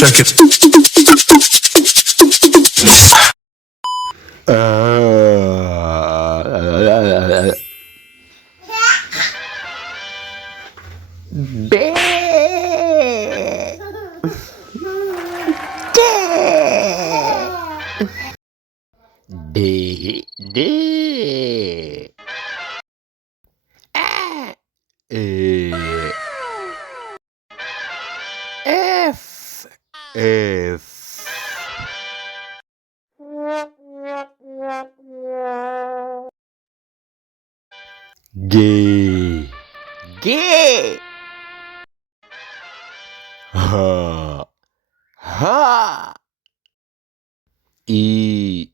joget. B D D E F F G G H H I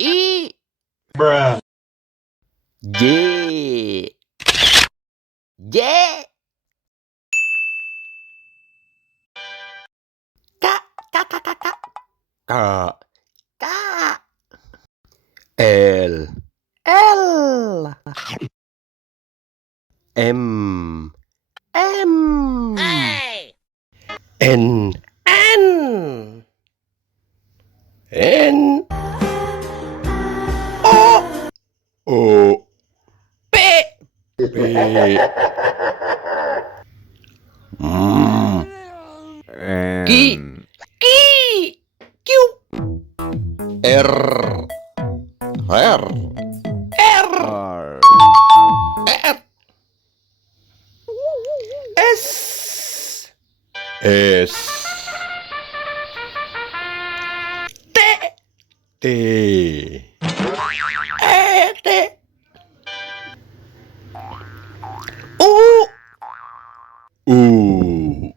I Bruh. J J K K K K K K K L L M M N N N O O P P Q Q Q R R R R S S T T T U U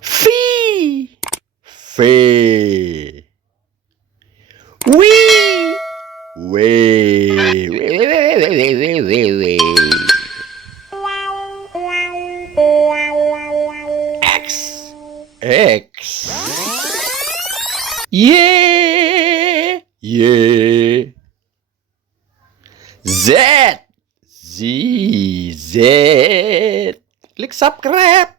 Fi Fe We We X X Yeah Yeah Z Z Z Klik subscribe.